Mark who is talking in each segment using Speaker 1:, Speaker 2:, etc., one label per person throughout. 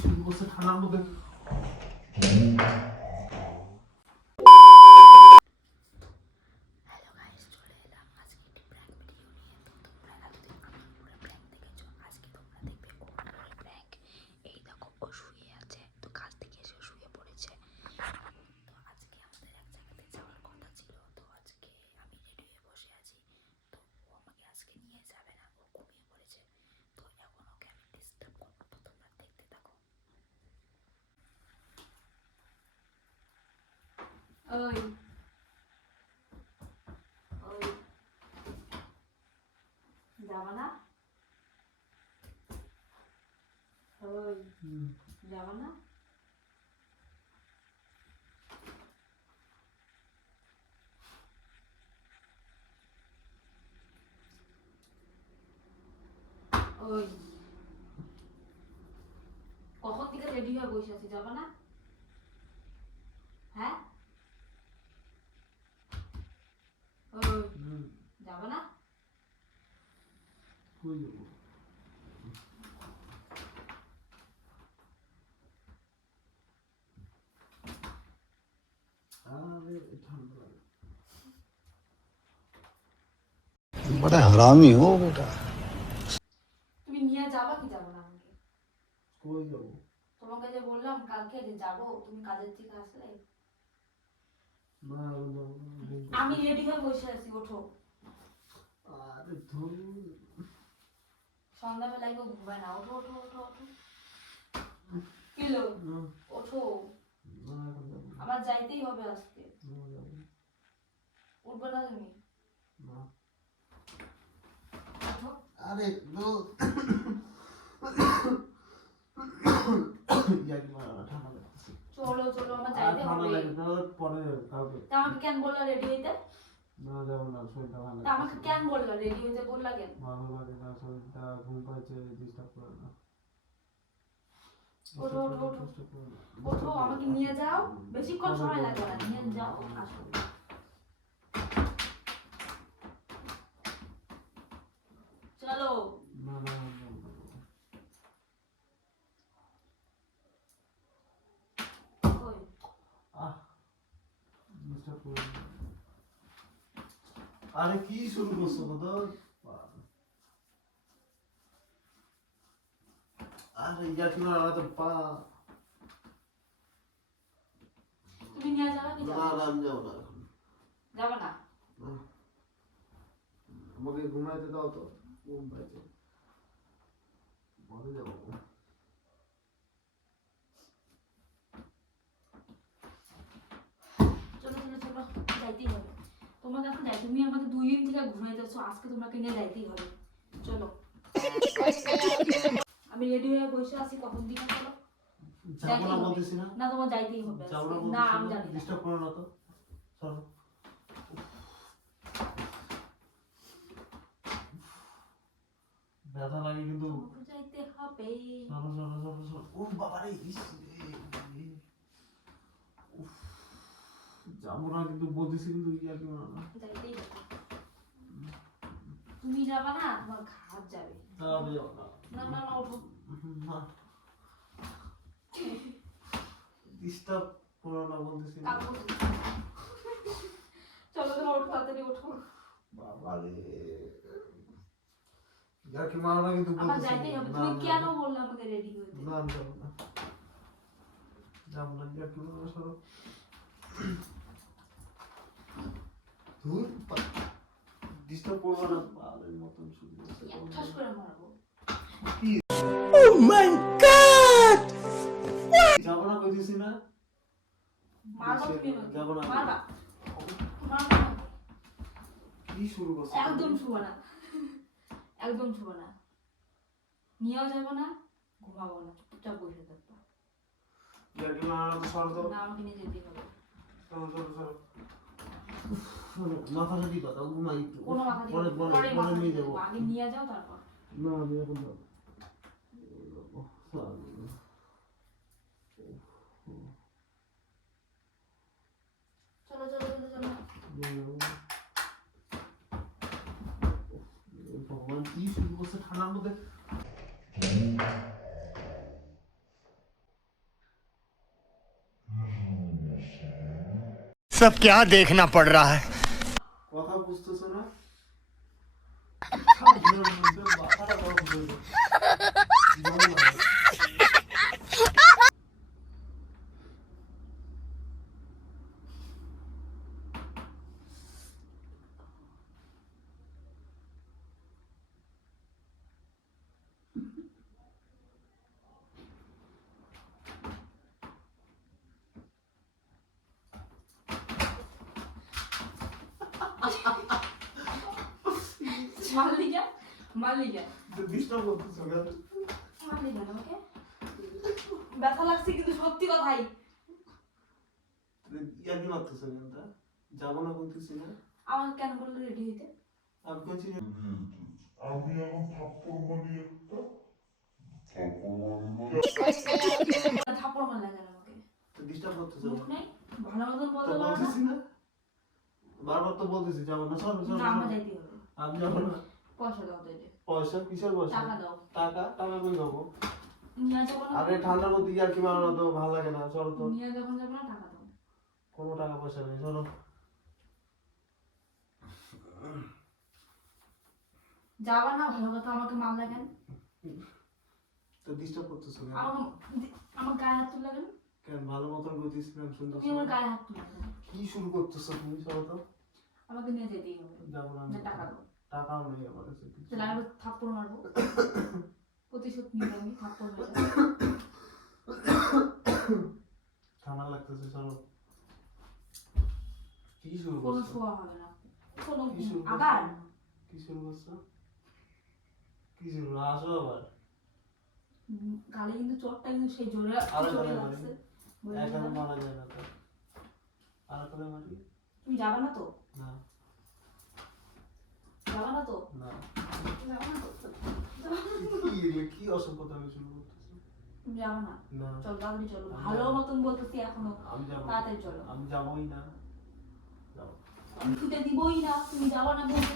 Speaker 1: শুরু করছে ঠান্ডার মধ্যে
Speaker 2: হ্যালো গাইস চলে এলাম আজকে একটি প্র্যাঙ্ক ভিডিও নিয়ে তো তোমরা এতদিন আমার উপরে প্র্যাঙ্ক দেখেছ আজকে তোমরা দেখবে ওর উপরে প্র্যাঙ্ক এই দেখো ও শুয়ে আছে তো কাজ থেকে এসে ও শুয়ে পড়েছে তো আজকে আমাদের এক জায়গাতে যাওয়ার কথা ছিল তো আজকে আমি রেডি হয়ে বসে আছি তো ও আমাকে আজকে নিয়ে যাবে না ও ঘুমিয়ে পড়েছে তো এখন ওকে আমি ডিস্টার্ব করব তো তোমরা দেখতে থাকো ওই ওই যাবা না ওই যাবা না ওই কখন থেকে রেডি হয়ে বসে আছি যাবা না হ্যাঁ ওই যাবা না
Speaker 1: কই যাবো আরে ঠান্ডা লাগে
Speaker 3: बड़ा हरामी हो बेटा
Speaker 2: তুমি নিয়ে যাবা কি যাবো না আমাকে
Speaker 1: কই যাবো
Speaker 2: তোমাকে যে বললাম কালকে যে যাবো তুমি কাজের থেকে আসলে
Speaker 1: না আমি যাবো না, ঘুম পাচ্ছে।
Speaker 2: আমি রেডি হয়ে বসে আছি ওঠো
Speaker 1: আরে ধুর
Speaker 2: সন্ধ্যাবেলায় কেউ ঘুমায় না। ওঠো ওঠো ওঠো ওঠো। কিলো ওঠো। আমার যাইতেই হবে আজকে। উঠবে না তুমি?
Speaker 1: আরে
Speaker 2: চলো চলো আমার যাইতে হবে।
Speaker 1: পরে কালকে
Speaker 2: আমাকে কেন বললা রেডি হইতে?
Speaker 1: না যাব না শরীরটা ভালো
Speaker 2: তা আমাকে কেন বললা রেডি হইতে বললা কেন
Speaker 1: ভালো লাগে না শরীরটা ঘুম পাচ্ছে ডিস্টার্ব করে না
Speaker 2: ওঠো, ওঠো, ওঠো।
Speaker 1: Disturb করে না।
Speaker 2: ওঠো আমাকে নিয়ে যাও বেশিক্ষণ সময় লাগবে না নিয়ে যাও আসো চলো
Speaker 1: না না না, না, না।
Speaker 2: কই
Speaker 1: আহ ডিস্টার্ব করে না। আরে কি শুরু করছ দাদা? আরে ইয়াকি মারা তো পা।
Speaker 2: তুমি নিয়ে যাবে কি
Speaker 1: না না আমি যাব না
Speaker 2: যাবে না?
Speaker 1: না। আমাকে ঘুমাইতে দাও তো। ঘুম পাইছে। পরে যাব
Speaker 2: চলো চলো চলো যাইতেই হবে। তোমাকে এখন যাই তুমি আমাকে দুই দিন থেকে ঘুমাইতেছো আজকে তোমাকে নিয়ে যাইতেই হবে। চলো। আমি রেডি হয়ে বসে আছি কখন দিকে চলো
Speaker 1: যাব না বলতেছি না।
Speaker 2: না তোমার যাইতেই হবে।
Speaker 1: না
Speaker 2: আমি জানি
Speaker 1: ডিস্টার্ব করো না তো। চলো। ব্যথা লাগে কিন্তু।
Speaker 2: যাইতে হবে?
Speaker 1: চলো চলো চলো চলো। ও বাবা রে। যাব না কিন্তু বলতেছি কিন্তু ইয়ার কি না?
Speaker 2: তুমি যাবা না তোমার ঘাট যাবে।
Speaker 1: না
Speaker 2: না। না না
Speaker 1: না ডিস্টার্ব করো না বলতেছি
Speaker 2: চলো চলো ওঠো তাড়াতাড়ি ওঠো।
Speaker 1: বাবা রে ইয়ার কি মারো না কিন্তু
Speaker 2: আমার যাইতেই হবে।
Speaker 1: না,
Speaker 2: তুমি
Speaker 1: না,
Speaker 2: কেন বললে আমাকে রেডি হইতে?
Speaker 1: না যাব না। যাব না ইয়ার কি মারো না সরো। ধুর ডিস্টার্ব করব না বালের মতন শুরু
Speaker 2: ঠাস করে মারবো।
Speaker 1: যাব না কইতেছি না?
Speaker 2: মারবা তুমি আমাকে
Speaker 1: না।
Speaker 2: মারবা? মারবা
Speaker 1: কি শুরু করছে?
Speaker 2: একদম ছুবো না। একদম না। নিয়েও যাব না ঘুমাবো না। চুপচাপ বসে থাকব।
Speaker 1: না
Speaker 2: আমাকে নিয়ে যেতেই হবে।
Speaker 1: মাথাটা কি কথা ঘুমাই একটু
Speaker 2: কোনো মাথা
Speaker 1: পরে
Speaker 2: দিয়ে
Speaker 1: পরে
Speaker 2: পরে
Speaker 1: পরে
Speaker 2: মাথা
Speaker 1: নিয়ে
Speaker 2: দিয়ে
Speaker 1: যাব
Speaker 2: দেবো। আগে নিয়ে যাও তারপর
Speaker 1: না আমি এখন যাব
Speaker 2: চলো চলো চলো চলো
Speaker 1: ভগবান কি শুরু করছে ঠান্ডার মধ্যে
Speaker 4: सब क्या देखना पड़ रहा है?
Speaker 1: কথা
Speaker 2: মাল্লিকা? মাল্লিকা।
Speaker 1: তো disturb করতেছো কেন?
Speaker 2: মাল্লিকা ব্যথা লাগছে কিন্তু সত্যি কথাই।
Speaker 1: ইয়ার্কি মারতেছো কেন তা? যাব না বলতেছি না?
Speaker 2: আমাকে কেন বলল রেডি হইতে
Speaker 1: আমি বলছি
Speaker 5: আমি এখন থাপ্পড় মারি একটা।
Speaker 2: থাপ্পড় মারলে কেন আমাকে?
Speaker 1: ডিস্টার্ব করতেছো
Speaker 2: মুখ নাই? ভালো মতন বলতে পারো না?
Speaker 1: বারবার তো বলতেছি যাব না চলো চলো
Speaker 2: না আমার যাইতে হবে।
Speaker 1: আমি যাব না
Speaker 2: পয়সা দাও তাইলে।
Speaker 1: পয়সা কিসের পয়সা?
Speaker 2: টাকা দাও।
Speaker 1: টাকা? টাকা কই পাবো?
Speaker 2: নিয়ে যাব না
Speaker 1: আরে ঠান্ডার মধ্যে ইয়ার্কি মারানো তো ভালো লাগে না? চলো তো।
Speaker 2: নিয়ে যখন যাব না টাকা দাও।
Speaker 1: কোনো টাকা পয়সা নেই চলো।
Speaker 2: যাবা না ভালো কথা আমাকে মারলে কেন
Speaker 1: তো ডিস্টার্ব করতেছো কেন?
Speaker 2: আমার গায়ে হাত তুললে কেন?
Speaker 1: কেন ভালো মতন সুন্দর
Speaker 2: তুমি আমার গায়ে হাত তুললে
Speaker 1: কি শুরু করতেছো তুমি চলো তো।
Speaker 2: আমাকে নিয়ে যেতেই হবে।
Speaker 1: যাব না
Speaker 2: টাকা দাও।
Speaker 1: টাকাও নেই আমার কাছে
Speaker 2: তাহলে আমি থাপ্পড় মারবো। প্রতিশোধ নিব আমি থাপ্পড় মেরে
Speaker 1: ঠান্ডা লাগতেছে চলো। কি শুরু
Speaker 2: কোনো শোয়া হবে না। কোনো
Speaker 1: কি শুরু
Speaker 2: আবার?
Speaker 1: কি শুরু করছ? কি শুরু? আসো আবার।
Speaker 2: গালে কিন্তু চোটটা কিন্তু সেই জোরে
Speaker 1: আরে
Speaker 2: জোরে লাগছে। বলে
Speaker 1: এখানে মারা যায় না তো। আর করে মারি?
Speaker 2: তুমি যাবে না তো?
Speaker 1: না।
Speaker 2: যাবে না তো?
Speaker 1: না।
Speaker 2: যাবে না তো?
Speaker 1: কি এগুলো কি অসভ্যতা আমি শুরু করতেছি?
Speaker 2: তুমি যাবে না?
Speaker 1: না।
Speaker 2: চল তাড়াতাড়ি চলো। ভালো মতন বলতেছি এখনও।
Speaker 1: আমি যাব
Speaker 2: তাড়াতাড়ি চলো।
Speaker 1: আমি যাবোই না।
Speaker 2: আমি ছুটে দিবই না। তুমি যাব না বলতে।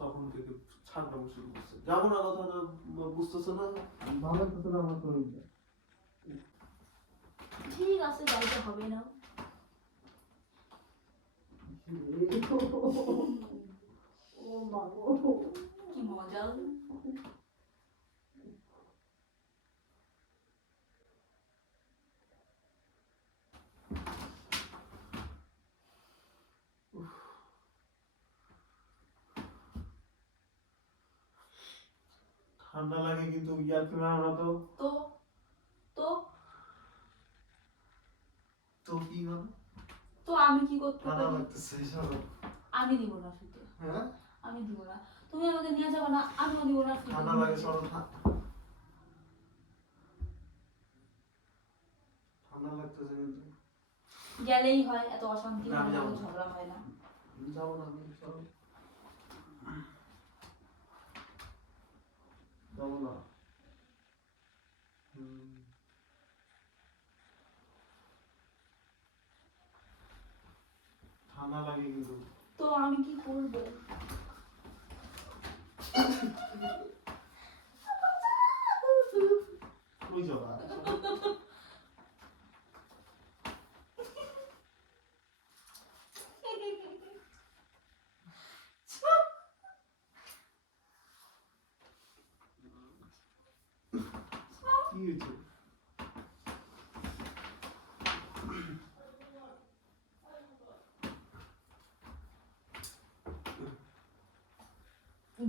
Speaker 1: তখন থেকে ঠান্ডা শুরু করছে। যাব না কথাটা বুঝতেছো না? ভালো লাগতেছে না আমার তো
Speaker 2: ঠিক আছে যাইতে হবে না। কি মজা
Speaker 1: ঠান্ডা লাগে কিন্তু ইয়ার্কি মারা তো
Speaker 2: তো? তো?
Speaker 1: তো কি মানে
Speaker 2: তো আমি কি করতে পারি? আমি দিব না শুতে
Speaker 1: হ্যাঁ?
Speaker 2: আমি দিব না। তুমি আমাকে নিয়ে যাবে না আমিও দিব না শুতে।
Speaker 1: ঠান্ডা লাগে থা- ঠান্ডা লাগতেছে কিন্তু।
Speaker 2: গেলেই হয় এত অশান্তি
Speaker 1: আমি।
Speaker 2: ঝগড়া হয় না।
Speaker 1: যাব না আমি যাব না। হুম। ঠান্ডা লাগে কিন্তু
Speaker 2: তো আমি কি করব
Speaker 1: কই যাবা কি হয়েছে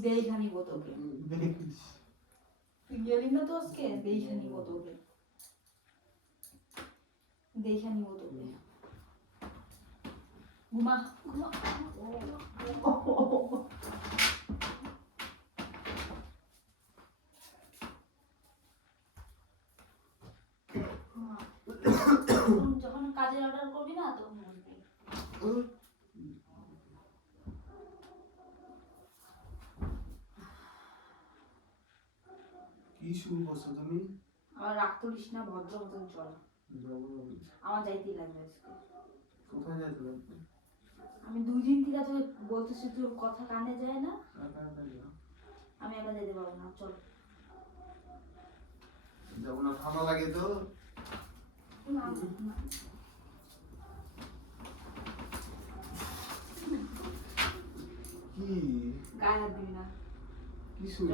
Speaker 2: দেখা নিব তোকে
Speaker 1: দেখিস
Speaker 2: তুই গেলি না তো আজকে দেখা নিব তোকে দেখা নিব তোকে ঘুমা ঘুমা ঘুমা। যখন- যখন কাজের অর্ডার করবি না তখন
Speaker 1: কি শুরু করছ
Speaker 2: আমার রাগ তুলিস না ভদ্র মতন চল। আমার যাইতেই লাগবে আজকে।
Speaker 1: কোথায় যাইতে লাগবে?
Speaker 2: আমি দুই দিন থেকে তোকে বলতেছি তোর কথা কানে যায় না। আমি একা যেতে পারব না চল।
Speaker 1: যাব না ভালো লাগে তো। কি?
Speaker 2: গায়ে দিবি না।
Speaker 1: কি শুরু